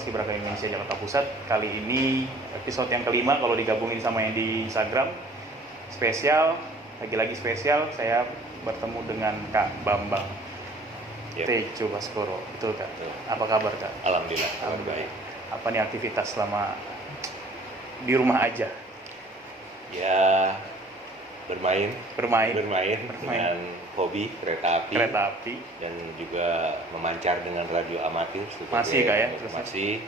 Paskibraka Indonesia Jakarta Pusat. Kali ini episode yang kelima kalau digabungin sama yang di Instagram. Spesial, lagi-lagi spesial, saya bertemu dengan Kak Bambang Tejo Baskoro. Betul Kak? Betul. Apa kabar Kak? Alhamdulillah, baik. Apa nih aktivitas selama di rumah aja? Ya, bermain dengan hobi kereta api dan juga memancar dengan radio amatir. Masih Kak ya? Masih.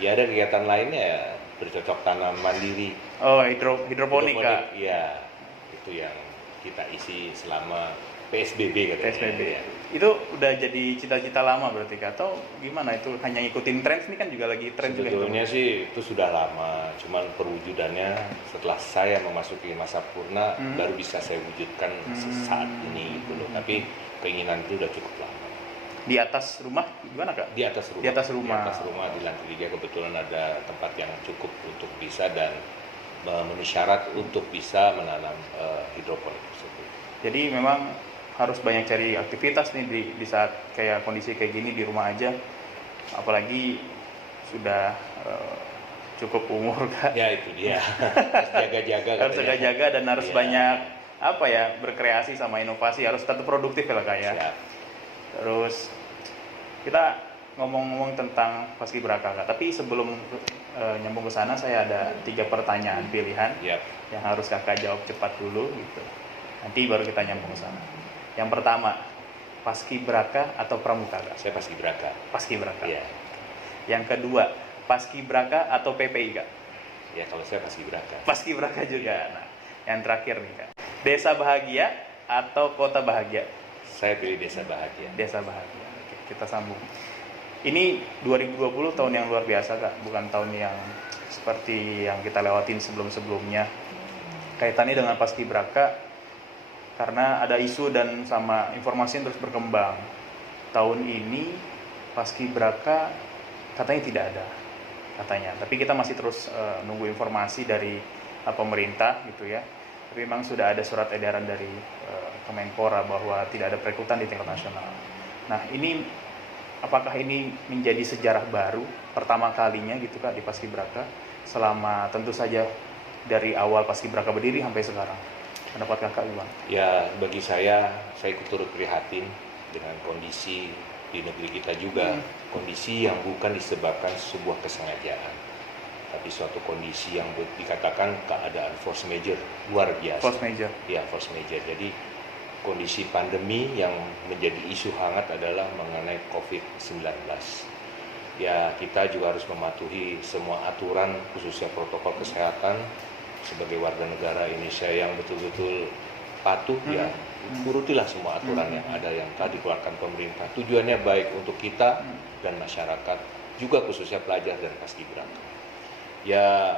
Ya ada kegiatan lainnya ya, bercocok tanam mandiri. Oh, hidroponik Kak? Iya, itu yang kita isi selama PSBB katanya. PSBB. Ya. Itu udah jadi cita-cita lama berarti Kak? Atau gimana itu hanya ngikutin tren? Ini kan juga lagi tren juga. Sebetulnya sih itu sudah lama, cuman perwujudannya setelah saya memasuki masa purna baru bisa saya wujudkan saat ini gitu loh. Tapi keinginan itu udah cukup lama. Di atas rumah gimana Kak? Di atas rumah. Di atas rumah. Di atas rumah di lantai 3 kebetulan ada tempat yang cukup untuk bisa dan memenuhi syarat untuk bisa menanam hidroponik tersebut. Jadi memang harus banyak cari aktivitas nih di saat kayak kondisi kayak gini di rumah aja, apalagi sudah cukup umur Kak. Ya itu dia. Harus jaga-jaga. Harus jaga-jaga dan harus banyak berkreasi sama inovasi, harus tetap produktif ya Kak ya. Siap. Terus kita ngomong-ngomong tentang Paskibraka Kak, tapi sebelum nyambung ke sana saya ada 3 pertanyaan pilihan yang harus Kakak jawab cepat dulu gitu. Nanti baru kita nyambung ke sana. Yang pertama, Paskibraka atau Pramuka Kak? Saya Paskibraka. Paskibraka. Iya. Yang kedua, Paskibraka atau PPI Kak? Ya kalau saya Paskibraka. Paskibraka juga. Nah, yang terakhir nih Kak, Desa Bahagia atau Kota Bahagia? Saya pilih Desa Bahagia. Desa Bahagia. Oke, kita sambung. Ini 2020 tahun yang luar biasa Kak, bukan tahun yang seperti yang kita lewatin sebelum-sebelumnya. Kaitannya dengan Paskibraka karena ada isu dan sama informasi yang terus berkembang. Tahun ini Paskibraka katanya tidak ada, katanya. Tapi kita masih terus nunggu informasi dari pemerintah gitu ya. Tapi memang sudah ada surat edaran dari Kemenpora bahwa tidak ada perekrutan di tingkat nasional. Nah ini apakah ini menjadi sejarah baru pertama kalinya gitu Kak di Paskibraka selama tentu saja dari awal Paskibraka berdiri sampai sekarang? Pendapat Kakak gimana? Ya bagi saya ikut turut prihatin dengan kondisi di negeri kita juga, kondisi yang bukan disebabkan sebuah kesengajaan, tapi suatu kondisi yang dikatakan keadaan force majeure luar biasa. Force majeure. Ya force majeure. Jadi kondisi pandemi yang menjadi isu hangat adalah mengenai COVID-19. Ya kita juga harus mematuhi semua aturan khususnya protokol kesehatan sebagai warga negara Indonesia yang betul-betul patuh ya turutilah semua aturan yang ada yang telah dikeluarkan pemerintah. Tujuannya baik untuk kita dan masyarakat, juga khususnya pelajar dan Paskibraka. Ya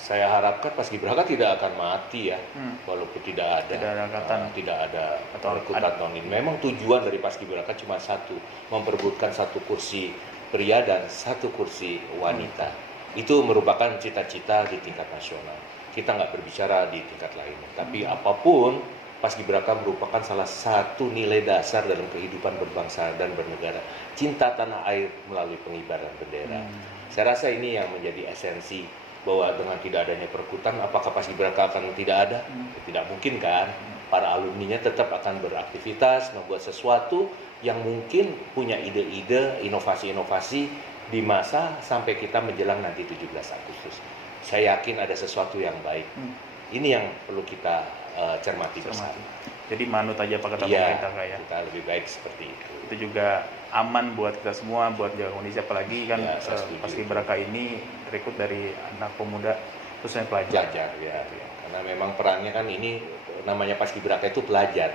saya harapkan Paskibraka tidak akan mati ya, walaupun tidak ada perekrutan tahun ini. Memang tujuan dari Paskibraka cuma satu, memperebutkan 1 kursi pria dan 1 kursi wanita. Itu merupakan cita-cita di tingkat nasional. Kita nggak berbicara di tingkat lainnya. Tapi apapun, Paskibraka merupakan salah satu nilai dasar dalam kehidupan berbangsa dan bernegara. Cinta tanah air melalui pengibaran bendera. Saya rasa ini yang menjadi esensi bahwa dengan tidak adanya perekrutan, apakah Paskibraka akan tidak ada? Tidak mungkin kan? Para alumninya tetap akan beraktivitas, membuat sesuatu yang mungkin punya ide-ide, inovasi-inovasi di masa sampai kita menjelang nanti 17 Agustus. Saya yakin ada sesuatu yang baik. Ini yang perlu kita cermati bersama. Jadi manut aja apa kata pemerintah Kak ya. Kita lebih baik seperti itu. Itu juga aman buat kita semua, buat jaga kondisi, apalagi kan Paskibraka ini rekrut dari anak pemuda khususnya pelajar. Ya. Karena memang perannya kan ini namanya Paskibraka itu pelajar.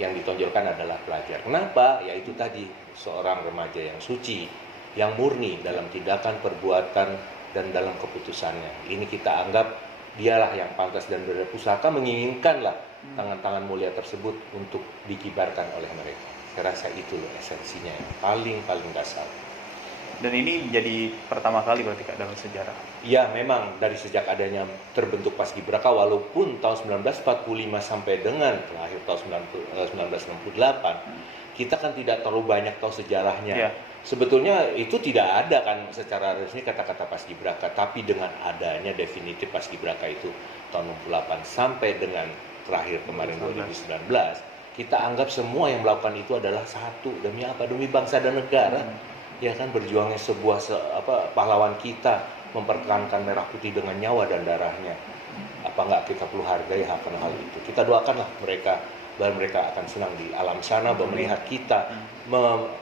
Yang ditonjolkan adalah pelajar. Kenapa? Ya itu tadi, seorang remaja yang suci, yang murni dalam tindakan, perbuatan, dan dalam keputusannya. Ini kita anggap dialah yang pantas dan berpusaka menginginkanlah tangan-tangan mulia tersebut untuk dikibarkan oleh mereka. Saya rasa itu loh esensinya yang paling dasar. Dan ini jadi pertama kali berarti Kak dalam sejarah? Ya memang dari sejak adanya terbentuk Paskibraka, walaupun tahun 1945 sampai dengan akhir tahun 1968 kita kan tidak terlalu banyak tahu sejarahnya. Iya. Sebetulnya itu tidak ada kan secara resmi kata-kata Paskibraka, tapi dengan adanya definitif Paskibraka itu tahun 68 sampai dengan terakhir kemarin 2019, kita anggap semua yang melakukan itu adalah satu, demi apa? Demi bangsa dan negara. Ya kan, berjuangnya sebuah pahlawan kita mempertahankan merah putih dengan nyawa dan darahnya. Apa enggak kita perlu hargai akan hal itu? Kita doakanlah mereka, bahwa mereka akan senang di alam sana, bahwa melihat kita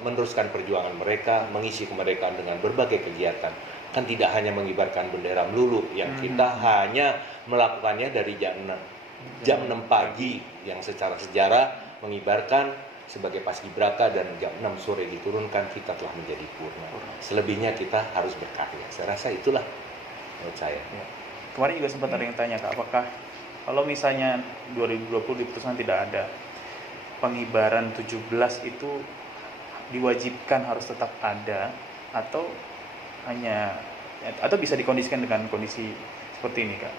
meneruskan perjuangan mereka, mengisi kemerdekaan dengan berbagai kegiatan. Kan tidak hanya mengibarkan bendera melulu, yang kita hanya melakukannya dari jam 6 pagi, yang secara sejarah mengibarkan sebagai Paskibraka, dan jam 6 sore diturunkan, kita telah menjadi purna. Selebihnya kita harus berkarya. Saya rasa itulah menurut saya. Ya. Kemarin juga sempat ada yang tanya, Kak, apakah kalau misalnya 2020 diputuskan tidak ada pengibaran 17 itu diwajibkan harus tetap ada, atau bisa dikondisikan dengan kondisi seperti ini, Kak?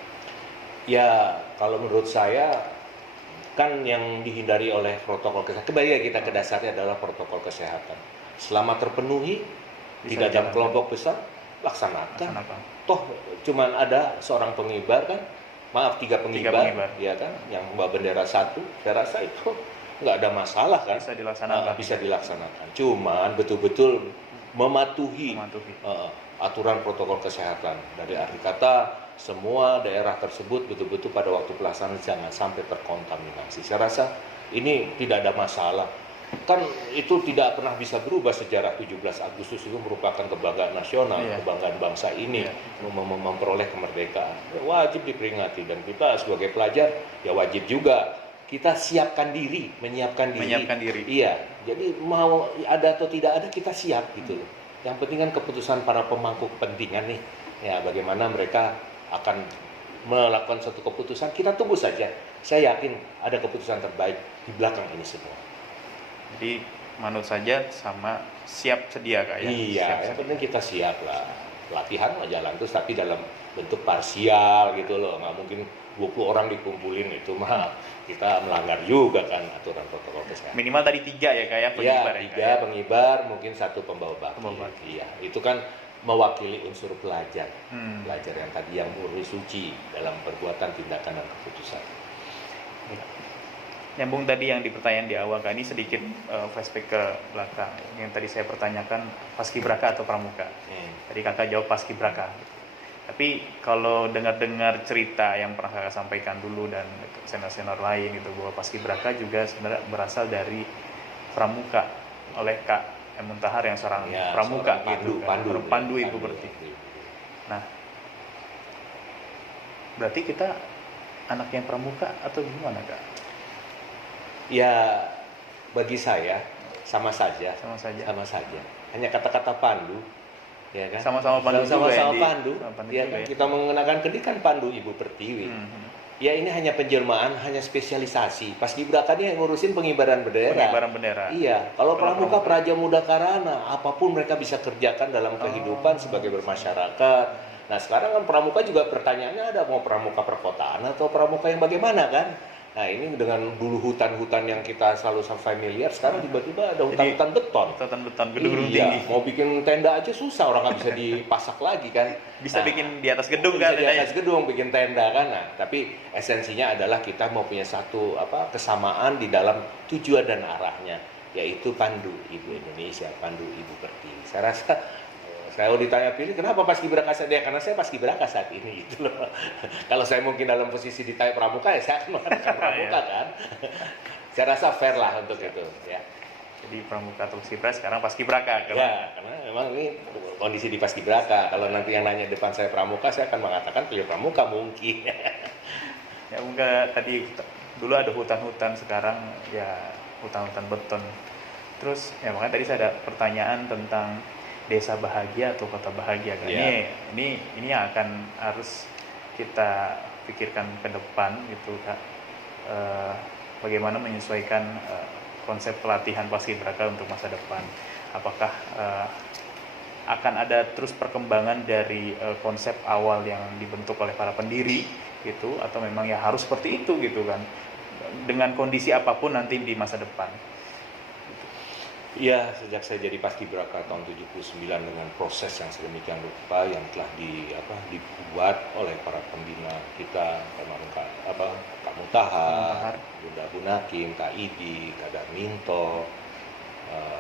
Ya, kalau menurut saya kan yang dihindari oleh protokol kesehatan, kembali kita ke dasarnya adalah protokol kesehatan. Selama terpenuhi, tidak dalam kelompok besar, laksanakan. Toh cuman ada seorang pengibar kan, tiga pengibar, ya kan, yang membawa bendera satu. Saya rasa itu nggak ada masalah kan, bisa dilaksanakan. Cuman betul-betul mematuhi aturan protokol kesehatan. Dari arti kata, semua daerah tersebut betul-betul pada waktu pelaksanaan jangan sampai terkontaminasi. Saya rasa ini tidak ada masalah. Kan itu tidak pernah bisa berubah, sejarah 17 Agustus itu merupakan kebanggaan nasional, kebanggaan bangsa ini, memperoleh kemerdekaan. Wajib diperingati, dan kita sebagai pelajar ya wajib juga kita menyiapkan diri. Iya, jadi mau ada atau tidak ada kita siap gitu loh. Yang penting kan keputusan para pemangku kepentingan nih, ya bagaimana mereka akan melakukan suatu keputusan, kita tunggu saja. Saya yakin ada keputusan terbaik di belakang ini semua. Jadi manut saja sama siap sedia, Kak, ya? Iya, yang penting kita siap lah. Latihan mau jalan terus, tapi dalam bentuk parsial gitu loh. Nggak mungkin 20 orang dikumpulin, itu mah kita melanggar juga kan aturan protokol kesehatan. Minimal tadi 3 ya, Kak, ya? Pengibar, ya, 3 pengibar, mungkin 1 pembawa baki. Iya, itu kan mewakili unsur pelajar. Pelajar yang tadi yang murni suci dalam perbuatan, tindakan, dan keputusan. Nyambung tadi yang di pertanyaan di awal, Kak, ini sedikit flashback ke belakang. Yang tadi saya pertanyakan, Paskibraka atau Pramuka? Tadi Kakak jawab Paskibraka. Tapi kalau dengar-dengar cerita yang pernah Kakak sampaikan dulu dan senior-senior lain itu, bahwa Paskibraka juga sebenarnya berasal dari Pramuka oleh Kak Muntahar yang seorang Pramuka, gitu, pandu Ibu Pertiwi. Nah, berarti kita anaknya Pramuka atau gimana, Kak? Ya, bagi saya sama saja. Hanya kata-kata pandu, ya kan? Sama-sama pandu. Ya kan? Kita mengenakan kendi kan pandu Ibu Pertiwi. Ya, ini hanya penjelmaan, hanya spesialisasi. Paskibraka ini ngurusin pengibaran bendera. Iya, kalau Pramuka Praja Muda Karana, apapun mereka bisa kerjakan dalam kehidupan sebagai bermasyarakat. Nah, sekarang kan Pramuka juga pertanyaannya ada, mau Pramuka perkotaan atau Pramuka yang bagaimana kan? Nah, ini dengan dulu hutan-hutan yang kita selalu familiar, sekarang tiba-tiba ada hutan-hutan beton. Gedung-gedung tinggi. Mau bikin tenda aja susah, orang nggak bisa dipasak lagi kan. Bisa bikin di atas gedung kan? Bisa di atas gedung, bikin tenda kan. Nah, tapi esensinya adalah kita mau punya satu kesamaan di dalam tujuan dan arahnya, yaitu pandu Ibu Indonesia, pandu Ibu Pertiwi. Saya rasa kalau ditanya pilih, kenapa Paskibraka saat dia? Karena saya Paskibraka saat ini gitu loh. Kalau saya mungkin dalam posisi ditanya Pramuka, ya saya akan mengatakan Pramuka kan. Saya rasa fair lah untuk itu ya. Jadi Pramuka atau Paskibraka, sekarang Paskibraka. Ya, karena memang ini kondisi di Paskibraka. Kalau nanti yang nanya depan saya Pramuka, saya akan mengatakan pilih Pramuka mungkin. Ya mungkin tadi dulu ada hutan-hutan, sekarang ya hutan-hutan beton. Terus ya makanya tadi saya ada pertanyaan tentang desa bahagia atau kota bahagia kan? Ini yang akan harus kita pikirkan ke depan gitu, Kak. Bagaimana menyesuaikan konsep pelatihan Paskibraka untuk masa depan? Apakah akan ada terus perkembangan dari konsep awal yang dibentuk oleh para pendiri gitu, atau memang ya harus seperti itu gitu kan, dengan kondisi apapun nanti di masa depan? Ya, sejak saya jadi Paskibraka tahun 79 dengan proses yang sedemikian rupa yang telah dibuat oleh para pembina kita, kemarin Kak Mutahar, Mutahar. Bunda Bunakim, Kak Idi, Kak Darminto,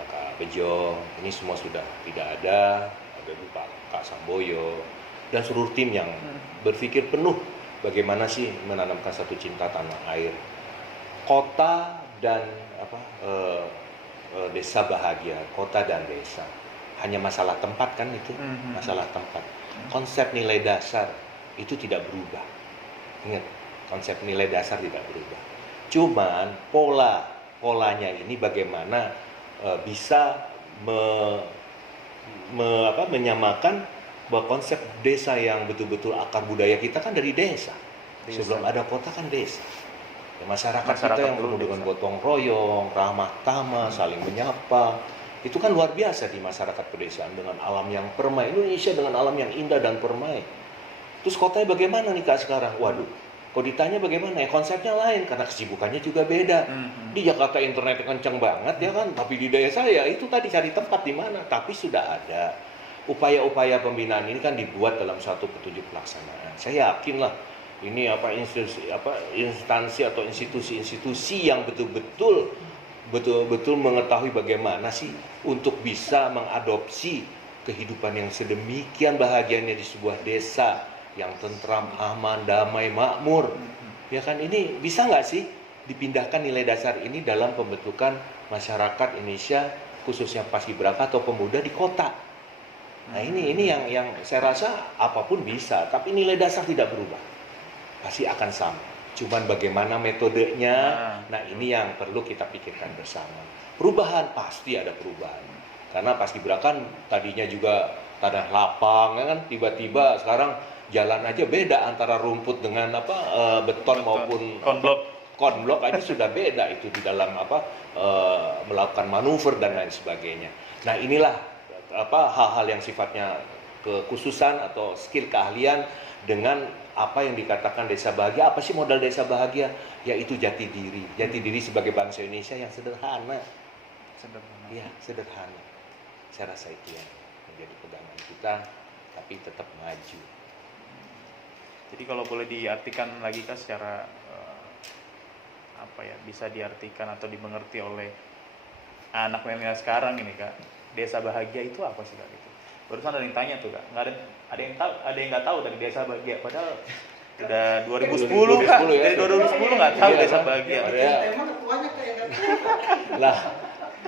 Kak Bejo, ini semua sudah tidak ada juga Kak Samboyo, dan seluruh tim yang berpikir penuh bagaimana sih menanamkan satu cinta tanah air, kota dan desa bahagia, kota dan desa. Hanya masalah tempat kan itu, masalah tempat. Konsep nilai dasar itu tidak berubah. Ingat, konsep nilai dasar tidak berubah. Cuman polanya ini bagaimana bisa menyamakan bahwa konsep desa yang betul-betul akar budaya kita kan dari desa. Sebelum ada kota kan desa. Ya, masyarakat kita yang penuh dengan gotong royong, ramah tamah, saling menyapa, itu kan luar biasa di masyarakat pedesaan dengan alam yang permai. Indonesia dengan alam yang indah dan permai. Terus kotanya bagaimana nih Kak sekarang? Waduh, kalau ditanya bagaimana ya, konsepnya lain karena kesibukannya juga beda. Di Jakarta internetnya kencang banget ya kan, tapi di desa ya itu tadi cari tempat di mana. Tapi sudah ada upaya-upaya pembinaan ini kan dibuat dalam satu petunjuk pelaksanaan. Saya yakin lah ini instansi atau institusi-institusi yang betul-betul mengetahui bagaimana sih untuk bisa mengadopsi kehidupan yang sedemikian bahagianya di sebuah desa yang tentram, aman, damai, makmur. Ya kan, ini bisa nggak sih dipindahkan nilai dasar ini dalam pembentukan masyarakat Indonesia khususnya Paskibraka atau pemuda di kota. Nah ini yang saya rasa apapun bisa, tapi nilai dasar tidak berubah. Pasti akan sama. Cuman bagaimana metodenya, nah ini yang perlu kita pikirkan bersama. Perubahan, pasti ada perubahan. Karena Paskibraka tadinya juga tanah lapang, kan tiba-tiba sekarang jalan aja beda antara rumput dengan beton maupun konblok aja sudah beda itu di dalam melakukan manuver dan lain sebagainya. Nah inilah hal-hal yang sifatnya kekhususan atau skill keahlian dengan apa yang dikatakan desa bahagia. Apa sih modal desa bahagia? Yaitu jati diri sebagai bangsa Indonesia yang sederhana. Ya, sederhana. Saya rasa itu yang menjadi pegangan kita, tapi tetap maju. Jadi kalau boleh diartikan lagi Kak secara bisa diartikan atau dimengerti oleh anak milenial sekarang ini Kak, desa bahagia itu apa sih Kak gitu? Barusan ada yang tanya tuh Kak, ada yang nggak tahu dari desa bahagia, padahal udah 2010 Kak, dari 2010 nggak tahu desa bahagia. Lah,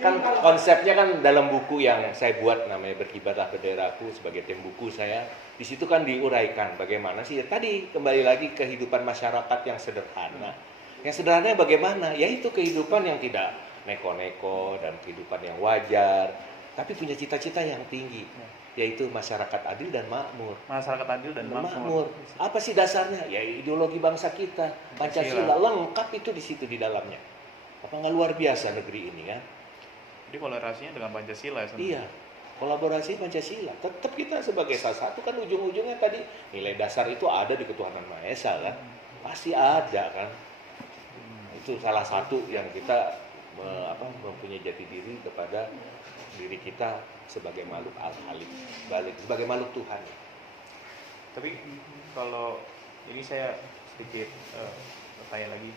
kan konsepnya kan dalam buku yang saya buat namanya Berkibarlah Benderaku sebagai tim buku saya, di situ kan diuraikan bagaimana sih tadi kembali lagi kehidupan masyarakat yang sederhana. Yang sederhana bagaimana? Yaitu kehidupan yang tidak neko-neko dan kehidupan yang wajar, tapi punya cita-cita yang tinggi, yaitu masyarakat adil dan makmur. Masyarakat adil dan makmur. Apa sih dasarnya? Ya ideologi bangsa kita, Pancasila, lengkap itu di situ di dalamnya. Apa nggak luar biasa negeri ini kan? Jadi kolaborasinya dengan Pancasila ya sebenarnya. Iya, kolaborasi Pancasila. Tetap kita sebagai salah satu kan ujung-ujungnya tadi nilai dasar itu ada di ketuhanan Maha Esa kan? Pasti ada kan? Itu salah satu yang kita mempunyai jati diri kepada diri kita sebagai makhluk al-halik, sebagai makhluk Tuhan. Tapi kalau ini saya sedikit bertanya lagi,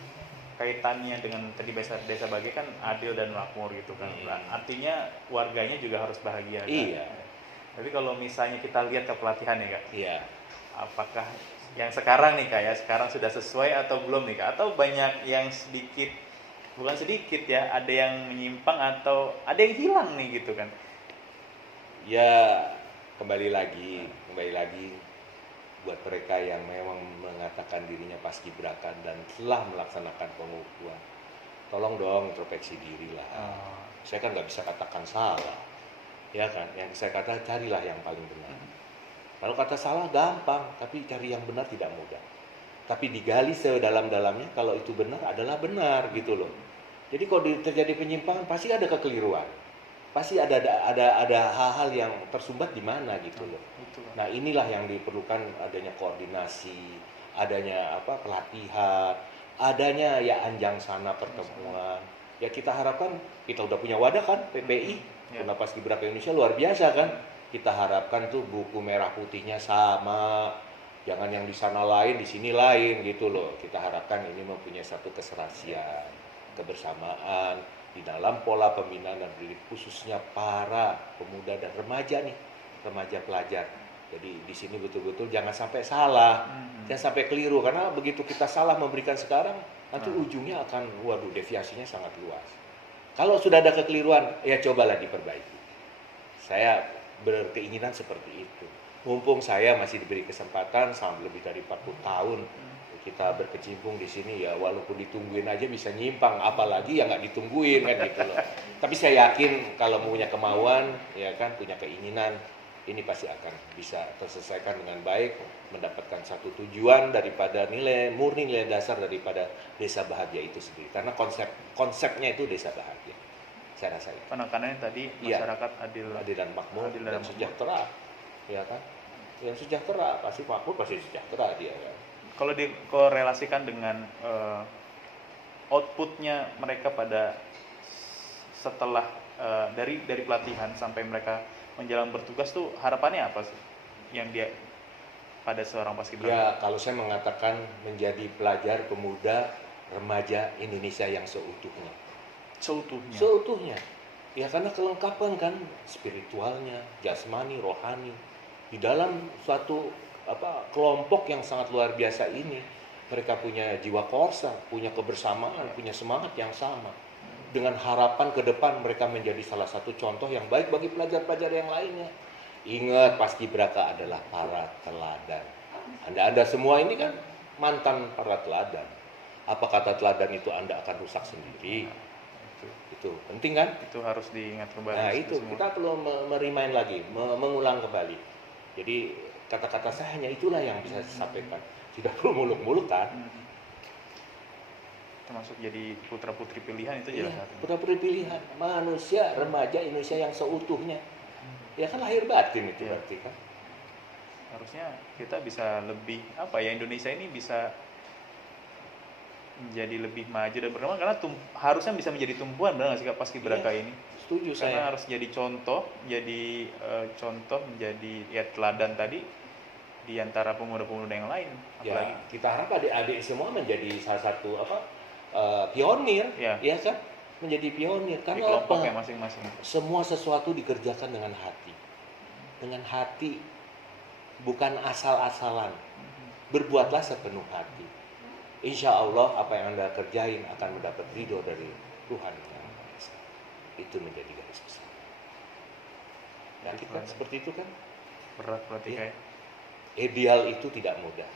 kaitannya dengan tadi desa bahagia kan adil dan makmur gitu kan. Artinya warganya juga harus bahagia kan? Iya. Tapi kalau misalnya kita lihat ke pelatihan ya Kak, iya. Apakah yang sekarang nih Kak ya, sekarang sudah sesuai atau belum nih Kak? Atau banyak yang bukan sedikit ya, ada yang menyimpang atau ada yang hilang nih gitu kan? Ya kembali lagi buat mereka yang memang mengatakan dirinya Paskibraka dan telah melaksanakan pengukuhan, tolong dong introspeksi diri lah. Saya kan nggak bisa katakan salah, ya kan? Yang saya kata carilah yang paling benar. Kalau kata salah gampang, tapi cari yang benar tidak mudah. Tapi digali sedalam-dalamnya, kalau itu benar adalah benar gitu loh. Jadi kalau terjadi penyimpangan pasti ada kekeliruan, pasti ada hal-hal yang tersumbat di mana gitu loh. Nah inilah yang diperlukan, adanya koordinasi, adanya pelatihan, adanya ya anjang sana pertemuan. Ya kita harapkan, kita udah punya wadah kan, PPI, Ya. Pemuda Paskibraka Indonesia luar biasa kan. Kita harapkan tuh buku merah putihnya sama, jangan yang di sana lain, di sini lain gitu loh. Kita harapkan ini mempunyai satu keserasian, kebersamaan di dalam pola pembinaan dan pendidikan, khususnya para pemuda dan remaja nih, remaja pelajar. Jadi di sini betul-betul jangan sampai salah, jangan sampai keliru, karena begitu kita salah memberikan sekarang, nanti ujungnya akan, waduh, deviasinya sangat luas. Kalau sudah ada kekeliruan, ya cobalah diperbaiki. Saya berkeinginan seperti itu. Mumpung saya masih diberi kesempatan selama lebih dari 40 tahun kita berkecimpung di sini, ya walaupun ditungguin aja bisa nyimpang, apalagi yang nggak ditungguin kan gitu loh. Tapi saya yakin kalau punya kemauan, ya kan, punya keinginan, ini pasti akan bisa terselesaikan dengan baik, mendapatkan satu tujuan daripada murni nilai dasar daripada desa bahagia itu sendiri. Karena konsepnya itu desa bahagia. Saya rasa itu. Penekanannya tadi Iya. masyarakat adil Dan makmur Adil dan dan makmur. sejahtera, ya kan? Yang sejahtera pasti makmur, pasti sejahtera dia kan. Kalau dikorelasikan dengan outputnya mereka pada setelah dari pelatihan sampai mereka menjalankan bertugas tuh, harapannya apa sih yang dia pada seorang paskibraka? Ya, kalau saya mengatakan menjadi pelajar pemuda remaja Indonesia yang seutuhnya. Seutuhnya. Seutuhnya. Ya karena kelengkapan kan spiritualnya, jasmani, rohani di dalam suatu kelompok yang sangat luar biasa ini. Mereka punya jiwa korsa, punya kebersamaan, punya semangat yang sama. Dengan harapan ke depan mereka menjadi salah satu contoh yang baik bagi pelajar-pelajar yang lainnya. Ingat, paskibraka adalah para teladan. Anda semua ini kan mantan para teladan. Apa kata teladan itu Anda akan rusak sendiri? Itu penting kan? Itu harus diingat kembali. Nah itu semua. kita perlu merimain lagi, mengulang kembali. Jadi kata-kata saya hanya itulah yang bisa saya sampaikan. Tidak perlu muluk-muluk kan? Termasuk jadi putra-putri pilihan itu jelas. Iya, putra-putri pilihan manusia remaja Indonesia yang seutuhnya. Ya kan lahir batin itu Iya. berarti kan. Harusnya kita bisa lebih Indonesia ini bisa menjadi lebih maju dan berkembang, karena harusnya bisa menjadi tumpuan, benar nggak sih Kak, paskibraka Iya, ini? Setuju Karena saya. harus jadi contoh, menjadi teladan tadi di antara pemuda-pemuda yang lain. Ya, Apalagi kita harap adik-adik semua menjadi salah satu pionir, Ya. ya kan? Menjadi pionir di karena kelompoknya apa? masing-masing. Semua sesuatu dikerjakan dengan hati. Dengan hati, bukan asal-asalan. Berbuatlah sepenuh hati. Insya Allah apa yang Anda kerjain akan mendapat ridho dari Tuhan Yang Maha Esa. Itu menjadi garis besar. Ya, kita seperti itu kan. Berat berarti Iya. kayak. Ideal itu tidak mudah.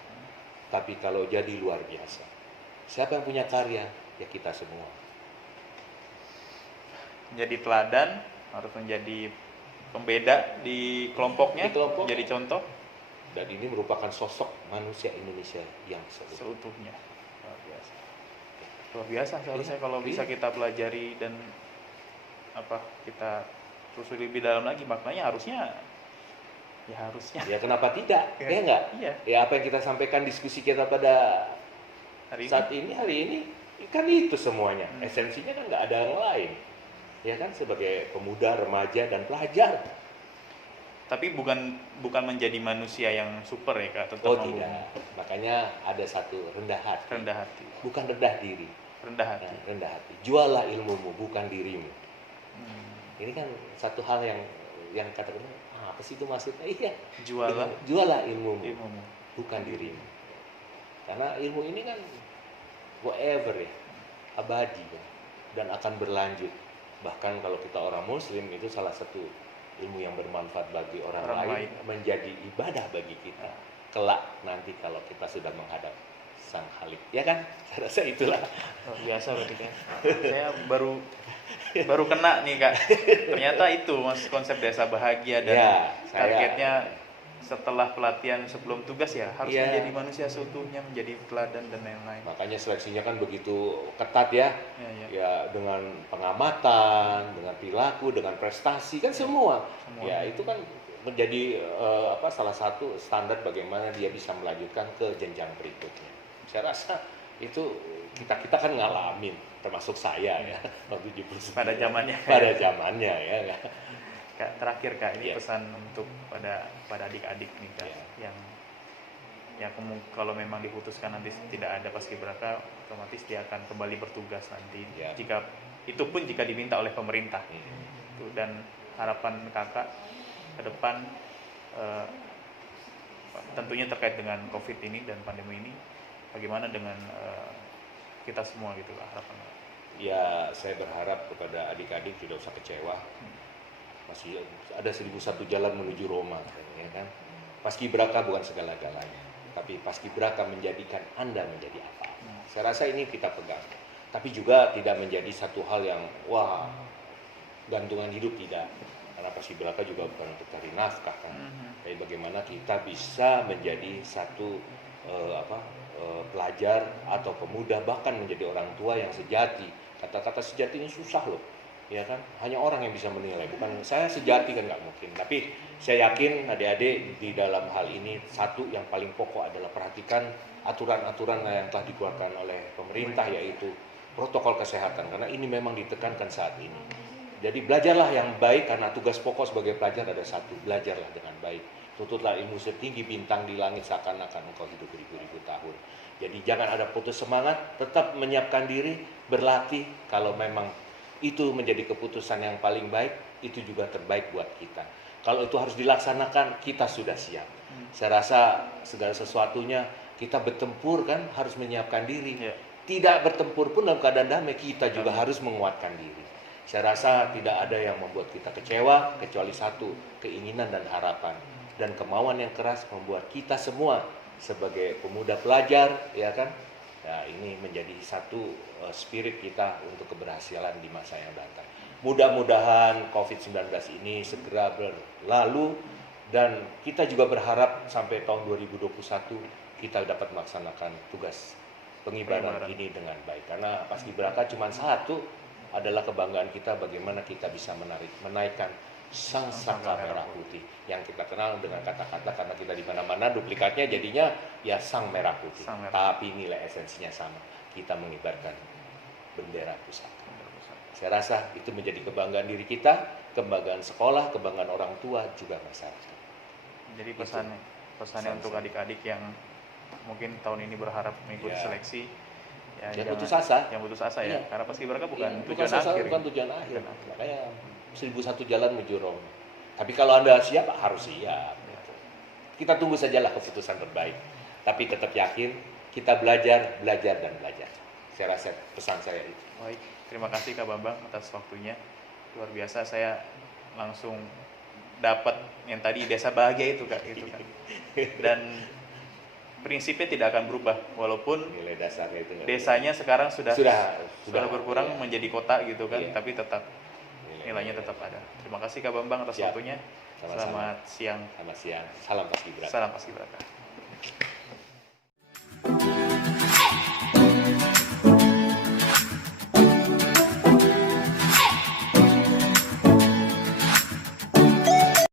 Tapi kalau jadi luar biasa. Siapa yang punya karya? Ya kita semua. Menjadi teladan, harus menjadi pembeda di kelompoknya, Di kelompok. jadi contoh Dan ini merupakan sosok manusia Indonesia yang seutuhnya. seutuhnya. Luar biasa seharusnya Iya, kalau bisa iya. kita pelajari dan kita telusuri lebih dalam lagi maknanya. Harusnya Ya kenapa tidak? Ya. Ya enggak? Iya. Ya apa yang kita sampaikan diskusi kita pada hari ini kan itu semuanya. Esensinya kan nggak ada yang lain. Ya kan, sebagai pemuda, remaja dan pelajar. tapi bukan menjadi manusia yang super ya Kak, tetap Oh mau tidak. Makanya ada satu rendah hati. rendah hati. Bukan rendah diri. Rendah hati. Nah, rendah hati. Jualah ilmumu, bukan dirimu. Ini kan satu hal yang katakan, apa sih itu maksudnya? Iya. Jualah ilmumu, Ilmumu. bukan dirimu. Karena ilmu ini kan forever ya, abadi kan, dan akan berlanjut. Bahkan kalau kita orang muslim, itu salah satu ilmu yang bermanfaat bagi orang lain, menjadi ibadah bagi kita kelak nanti kalau kita sudah menghadap Sang Khalik, ya kan? Saya rasa itulah. Luar biasa berarti Kak. Saya baru kena nih Kak. Ternyata itu konsep desa bahagia dan Ya, targetnya setelah pelatihan sebelum tugas ya harus Iya. menjadi manusia seutuhnya, menjadi teladan dan lain-lain. Makanya seleksinya kan begitu ketat ya. Ya. Ya dengan pengamatan, dengan perilaku, dengan prestasi kan semua. Ya itu kan menjadi salah satu standar bagaimana dia bisa melanjutkan ke jenjang berikutnya. Saya rasa itu kita kan ngalamin, termasuk saya ya, tahun 79. Pada zamannya. Pada zamannya ya. Kak, terakhir Kak, ini Iya. pesan untuk pada adik-adik nih Kak, Iya. yang kalau memang diputuskan nanti tidak ada paskibraka, otomatis dia akan kembali bertugas nanti. Iya. Itu pun jika diminta oleh pemerintah. Dan harapan Kakak ke depan tentunya terkait dengan COVID ini dan pandemi ini, bagaimana dengan kita semua gitu Kak, harapan Kakak? Ya, saya berharap kepada adik-adik tidak usah kecewa. Masih ada 1001 jalan menuju Roma, ya kan? Paskibraka bukan segala-galanya, tapi paskibraka menjadikan Anda menjadi apa? Saya rasa ini kita pegang. Tapi juga tidak menjadi satu hal yang wah, gantungan hidup, tidak. Karena paskibraka juga bukan untuk cari nafkah kan. Tapi bagaimana kita bisa menjadi satu pelajar atau pemuda, bahkan menjadi orang tua yang sejati. Kata-kata sejati ini susah loh, ya kan? Hanya orang yang bisa menilai, bukan saya sejati kan nggak mungkin. Tapi saya yakin adik-adik di dalam hal ini, satu yang paling pokok adalah perhatikan aturan-aturan yang telah dikeluarkan oleh pemerintah, yaitu protokol kesehatan, karena ini memang ditekankan saat ini. Jadi belajarlah yang baik, karena tugas pokok sebagai pelajar ada satu, belajarlah dengan baik. Tututlah ilmu setinggi bintang di langit seakan-akan engkau hidup beribu-ribu tahun. Jadi jangan ada putus semangat, tetap menyiapkan diri, berlatih. Kalau memang itu menjadi keputusan yang paling baik, itu juga terbaik buat kita. Kalau itu harus dilaksanakan, kita sudah siap. Saya rasa segala sesuatunya kita bertempur kan, harus menyiapkan diri. Tidak bertempur pun dalam keadaan damai, kita juga harus menguatkan diri. Saya rasa tidak ada yang membuat kita kecewa, kecuali satu, keinginan dan harapan. Dan kemauan yang keras membuat kita semua sebagai pemuda pelajar, ya kan? Nah, ini menjadi satu spirit kita untuk keberhasilan di masa yang datang. Mudah-mudahan COVID-19 ini segera berlalu, dan kita juga berharap sampai tahun 2021 kita dapat melaksanakan tugas pengibaran ini dengan baik. Karena paskibraka cuma satu, adalah kebanggaan kita bagaimana kita bisa menaikkan sang saka merah putih yang kita kenal dengan kata-kata, karena kita di mana-mana duplikatnya jadinya ya sang merah putih. Tapi nilai esensinya sama. Kita mengibarkan bendera pusaka. Saya rasa itu menjadi kebanggaan diri kita, kebanggaan sekolah, kebanggaan orang tua, juga masyarakat. Jadi pesannya untuk adik-adik yang mungkin tahun ini berharap mengikuti seleksi, yang putus asa. Yang putus asa ya. Karena paskibraka bukan tujuan akhir. Bukan tujuan akhir. Makanya 1001 jalan menuju Roma. Tapi kalau Anda siap, harus siap. Kita tunggu sajalah keputusan terbaik. Tapi tetap yakin, kita belajar, dan belajar. Saya rasa pesan saya itu. Baik, terima kasih Kak Bambang atas waktunya. Luar biasa, saya langsung dapat yang tadi desa bahagia itu Kak. Dan prinsipnya tidak akan berubah, walaupun nilai dasarnya itu desanya sekarang sudah berkurang menjadi kota gitu kan, iya. Tapi tetap nilainya tetap ada. Terima kasih Kak Bambang atas waktunya. Selamat siang. Salam paskibraka. Salam paskibraka.